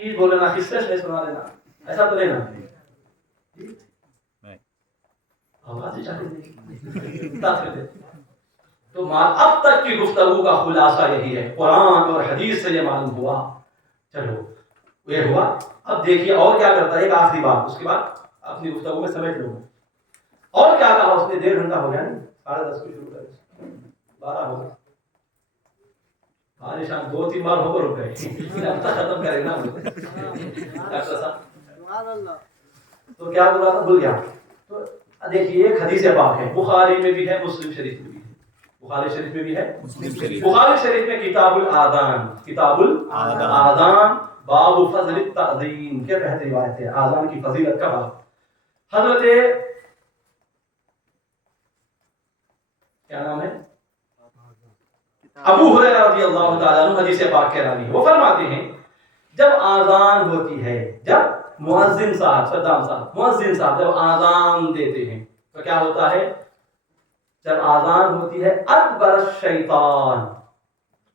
چیز بول لینا، قصے سے سنا لینا، ایسا تو نہیں نا؟ آواز ہی چاہیے. تو اب تک کی گفتگو کا خلاصہ یہی ہے، قرآن اور حدیث سے یہ معلوم ہوا. چلو یہ ہوا. اب دیکھیے اور کیا کرتا ہے. ایک آخری بات، اس کے بعد اپنی گفتگو میں سمیٹ لوں گا. اور کیا کہا اس نے؟ 1.5 گھنٹہ ہو گیا نا، 10:30 کو شروع کرے 12 ہو گیا. ہاں نشان 2-3 بار ہو کر رک گئے. اب تک ختم کرے نا ڈاکٹر صاحب. تو کیا بولا تھا؟ بھول گیا. تو دیکھیے ایک حدیث پاک ہے، بخاری میں بھی ہے، مسلم شریف میں بھی ہے. بخاری شریف میں بھی ہے، بخاری شریف میں کتاب الاذان، کتاب الاذان باب فضل التأذین کے تحت روایت ہے، اذان کی فضیلت کا باب. حضرت کیا نام ہے؟ ابو ہریرہ رضی اللہ تعالیٰ عنہ حدیث پاک کے راوی، وہ فرماتے ہیں جب اذان ہوتی ہے، جب مؤذن صاحب، صدام صاحب، مؤذن صاحب جب اذان دیتے ہیں تو کیا ہوتا ہے؟ جب اذان ہوتی ہے اکبر الشیطان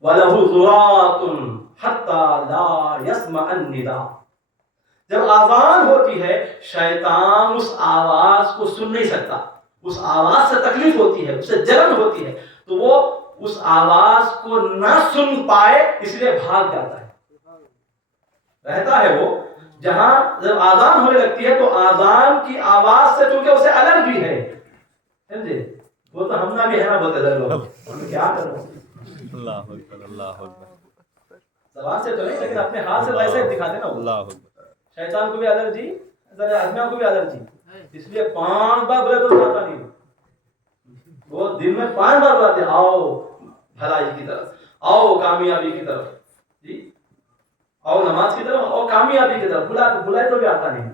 وَلَهُ ذُرَاتٌ حَتَّى لَا يَسْمَعَ النِّدَاءَ. جب اذان ہوتی ہے شیطان اس آواز کو سن نہیں سکتا، اس آواز سے تکلیف ہوتی ہے، اسے جلن ہوتی ہے، تو وہ اس آواز کو نہ سن پائے اس لیے بھاگ جاتا ہے. رہتا ہے وہ جہاں جب اذان ہونے لگتی ہے تو اذان کی آواز سے چونکہ اسے الرجی ہے، سمجھے؟ وہ تو ہم نہ بھی ہے نا بولتے ہیں لوگ، ہم کیا کریں؟ اللہ اکبر، اللہ اکبر. زبان سے تو نہیں لیکن اپنے ہاتھ سے ویسے دکھاتے نا. اللہ اکبر. شیطان کو بھی الرجی، آدمیوں کو بھی الرجی، اس لیے 5 بار بولے تو جاتا نہیں. وہ دن میں 5 بار بلاتے ہیں، آؤ بھلائی کی طرف، آؤ کامیابی کی طرف، جی آؤ نماز کی طرف، آؤ کامیابی کی طرف. بلائے تو بھی آتا نہیں.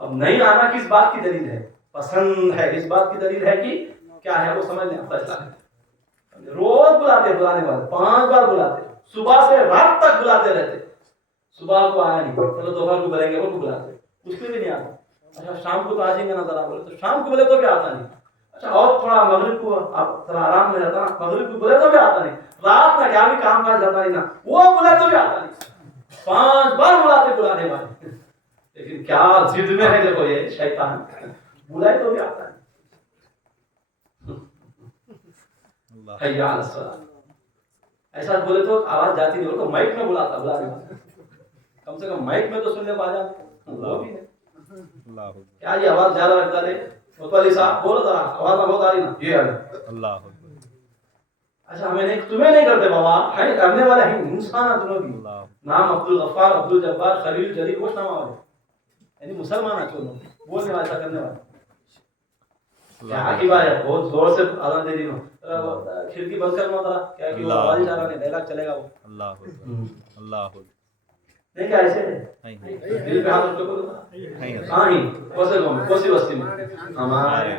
اب نہیں آنا کس بات کی دلیل ہے؟ پسند ہے. اس بات کی دلیل ہے کہ کیا ہے وہ سمجھ لیں. فیصلہ ہے. روز بلاتے، بلانے والے 5 بار بلاتے، صبح سے رات تک بلاتے رہتے. صبح کو آیا نہیں، چلو دوپہر کو بلیں گے، وہ کو بلاتے، اس میں بھی نہیں آتا. اچھا شام کو تو آ جائیں گے نا ذرا، بولے تو شام کو بولے تو بھی آتا نہیں. اچھا اور تھوڑا مغرب کو تھوڑا آرام میں رہتا نا، مغرب کو بولے تو بھی آتا نہیں. رات میں کیا بھی کام کاج جاتا نہیں نا، وہ بولے تو بھی آتا نہیں. 5 بار بلاتے بلانے والے، لیکن کیا ضد میں ہے دیکھو یہ شیطان، بلائے تو بھی آتا ہے. حی علی الصلاۃ. ایسا بولے تو آواز جاتی نہیں، تو مائک میں بلاتا، بلانے والا کم سے کم مائک میں تو سننے کو آ جاتے. وہ بھی ہے کیا یہ آواز زیادہ لگتا ہے. متولی صاحب بولو ذرا، آواز بہت آ رہی نا. یہ اللہ. اچھا ہمیں نہیں، تمہیں نہیں کرتے بابا، ہے کرنے والے ہیں انسان. تمہیں بھی نام عبد الغفار، عبد الجبار، خلیل، جلیل، وہ نام والے یعنی مسلمان ہیں. چلو بولنے والا ایسا کرنے والا کیا کی بات ہے. بہت زور سے آواز دے رہی ہوں، کھڑکی بند کرنا ذرا، کیا کہ وہ آواز چلا رہا ہے، ڈائلاگ چلے گا وہ. اللہ اللہ. نہیں کیا ایسے ہے دل پہ ہاتھ رکھ کے ہاں ہی کوسے گاؤں میں، کوسی بستی میں، ہمارے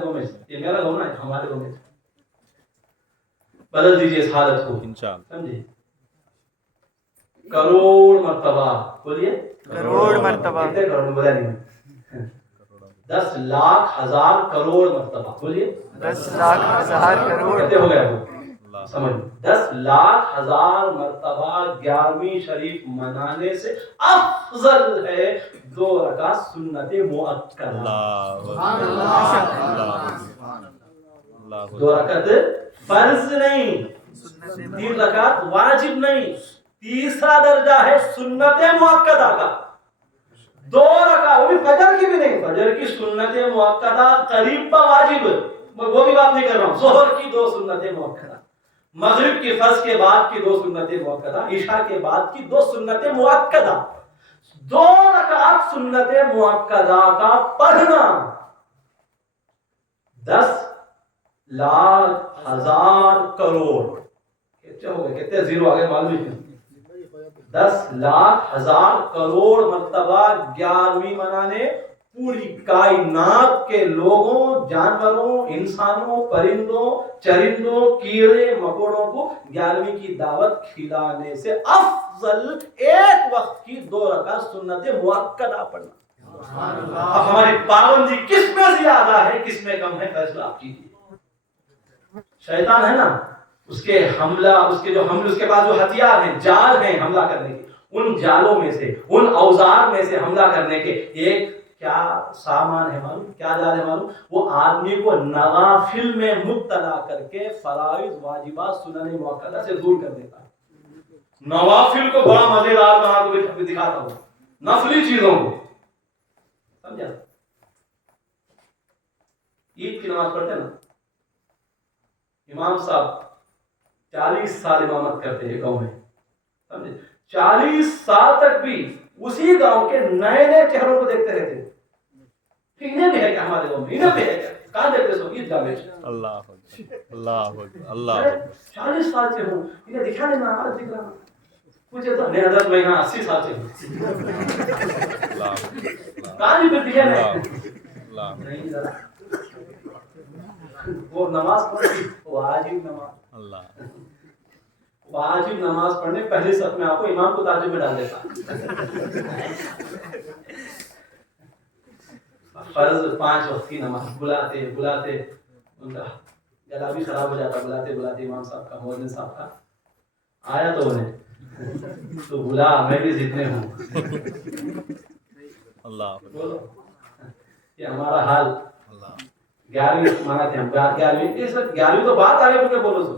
گاؤں میں. یہ میرا گاؤں ہے، ہمارے گاؤں میں. بدل دیجیے اس حالت کو، سمجھے. کروڑ مرتبہ بولیے، کروڑ مرتبہ. کتنے کروڑ بولا نہیں؟ 10 لاکھ ہزار کروڑ مرتبہ بولیے. 10 لاکھ ہزار کروڑ. کتنے ہو گیا وہ سمجھ. 10 لاکھ ہزار مرتبہ 11ویں شریف منانے سے افضل ہے 2 رکعت سنت مؤکدہ. 2 رکعت فرض نہیں، 3 رکعت واجب نہیں، تیسرا درجہ ہے سنت مؤکدہ کا. 2 رکعت، وہ بھی فجر کی بھی نہیں، فجر کی سنت مؤکدہ قریب با واجب، میں وہ بھی بات نہیں کر رہا ہوں. ظہر کی 2 سنت مؤکدہ، مغرب کی فرض کے بعد کی 2 سنت مؤکدہ، عشاء کے بعد کی 2 سنت مؤکدہ. 2 رکعت سنت مؤکدہ کا پڑھنا 10 لاکھ ہزار کروڑ. کتنے ہو گئے؟ کتنے زیرو آگے معلوم نہیں. 10 لاکھ ہزار کروڑ مرتبہ 11ویں منانے پوری کائنات کے لوگوں، جانوروں، انسانوں، پرندوں، چرندوں، کیڑے مکوڑوں کو 11ویں کی دعوت کھلانے سے افضل ایک وقت کی 2 رکعت سنت مؤکدہ پڑھنا. اب ہماری پابندی کس میں زیادہ ہے، کس میں کم ہے، فیصلہ آپ کیجیے. شیطان ہے نا، اس کے حملہ، اس کے جو حملے، اس کے بعد جو ہتھیار ہیں، جال ہیں حملہ کرنے کے، ان جالوں میں سے، ان اوزار میں سے حملہ کرنے کے ایک کیا سامان ہے معلوم؟ کیا جال ہے معلوم؟ وہ آدمی کو نوافل میں مبتلا کر کے فرائض واجبات سنن موقدہ سے دور کر دیتا ہے۔ نوافل کو بڑا مزیدار بنا کے دکھاتا ہوں، نفلی چیزوں کو، سمجھا؟ عید کی نماز پڑھتے ہیں نا، امام صاحب 40 سال امامت کرتے ہیں گاؤں میں، سمجھے؟ 40 سال تک بھی اسی گاؤں کے نئے نئے چہروں کو دیکھتے رہتے، انہیں بھی ہے کہ ہمارے گاؤں میں، انہیں بھی ہے کیا، کہاں دیکھتے سو عید گاہ میں؟ اللہ اللہ 40 سال سے ہوں، انہیں دکھا دینا، آج دکھ رہا مجھے تو نہیں، حضرت میں یہاں 80 سال سے ہوں، کہاں جی پھر دکھے نہیں ذرا وہ نماز پڑھتی واجب نماز، واجب نماز پڑھنے پہلی صف میں آپ کو امام کو تعجب میں ڈال دیتا، فرض 5 وقت کی نماز بلاتے ان کا گلا بھی خراب ہو جاتا، بلاتے امام صاحب کا، مؤذن صاحب کا آیا تو انہیں تو بلا، میں بھی جتنے ہوں، اللہ بولو یہ ہمارا حال 11ویں مناتے ہیں ہم، 11ویں تو بات آگے بول کے بولو